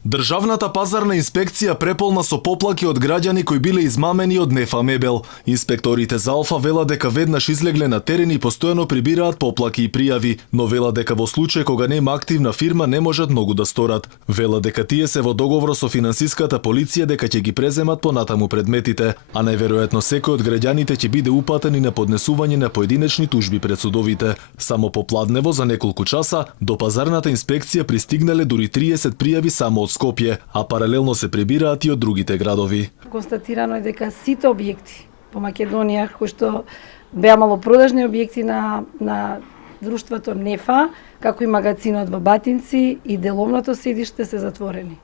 Државната пазарна инспекција преполна со поплаки од граѓани кои биле измамени од Нефа мебел. Инспекторите за Алфа велат дека веднаш излегле на терен и постојано прибираат поплаки и пријави, но велат дека во случај кога нема активна фирма не можат многу да сторат. Велат дека тие се во договор со финансиската полиција дека ќе ги преземат понатаму предметите, а најверојатно секој од граѓаните ќе биде упатен и на поднесување на поединечни тужби пред судовите. Само попладнево за неколку часа до пазарната инспекција пристигнале дури 30 пријави само од Скопје, а паралелно се прибираат и од другите градови. Констатирано е дека сите објекти по Македонија кои што беа малопродажни објекти на друштвото Нефа, како и магазинот во Батинци и деловното седиште се затворени.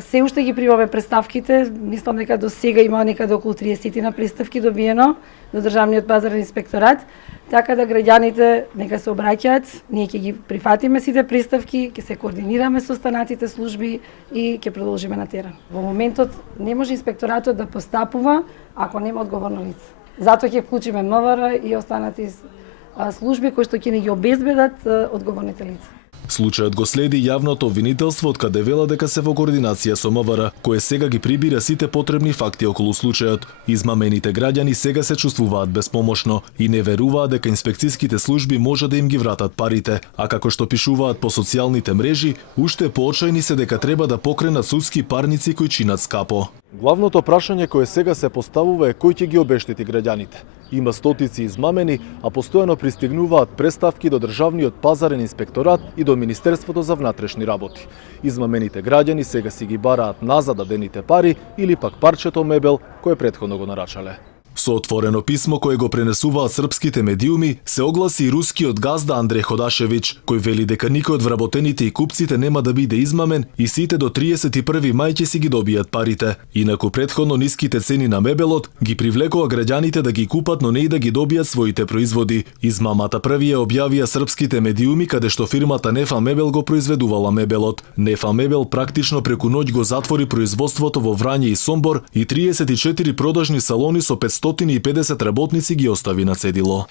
Се уште ги примаме представките, мислам дека до сега има некаде околу 30 на представки добиено до Државниот пазарен инспекторат, така да граѓаните нека се обраќаат, ние ќе ги прифатиме сите представки, ќе се координираме со останатите служби и ќе продолжиме на терен. Во моментот не може инспекторатот да постапува ако нема одговорно лице. Затоа ќе вклучиме МВР и останати служби кои што ќе ни ги обезбедат одговорните лица. Случајот го следи јавното обвинителство од каде вела дека се во координација со МВР, кое сега ги прибира сите потребни факти околу случајот. Измамените граѓани сега се чувствуваат безпомошно и не веруваат дека инспекцијските служби може да им ги вратат парите, а како што пишуваат по социјалните мрежи, уште поочајни се дека треба да покренат судски парници кои чинат скапо. Главното прашање кое сега се поставува е кој ќе ги обештети граѓаните. Има стотици измамени, а постојано пристигнуваат представки до Државниот пазарен инспекторат и до Министерството за внатрешни работи. Измамените граѓани сега си ги бараат назад дадените пари или пак парчето мебел кое претходно го нарачале. Со отворено писмо кое го пренесуваат српските медиуми, се огласи и рускиот газда Андреј Ходашевич, кој вели дека никој од вработените и купците нема да биде измамен и сите до 31 мај ќе си ги добијат парите. Инаку претходно ниските цени на мебелот ги привлекува граѓаните да ги купат, но не и да ги добијат своите производи. Измамата први ја објавија српските медиуми каде што фирмата Нефа мебел го произведувала мебелот. Нефа мебел практично преку ноќ го затвори производството во Врање и Сомбор и 34 продажни салони со 550 работници ги остави на цедило.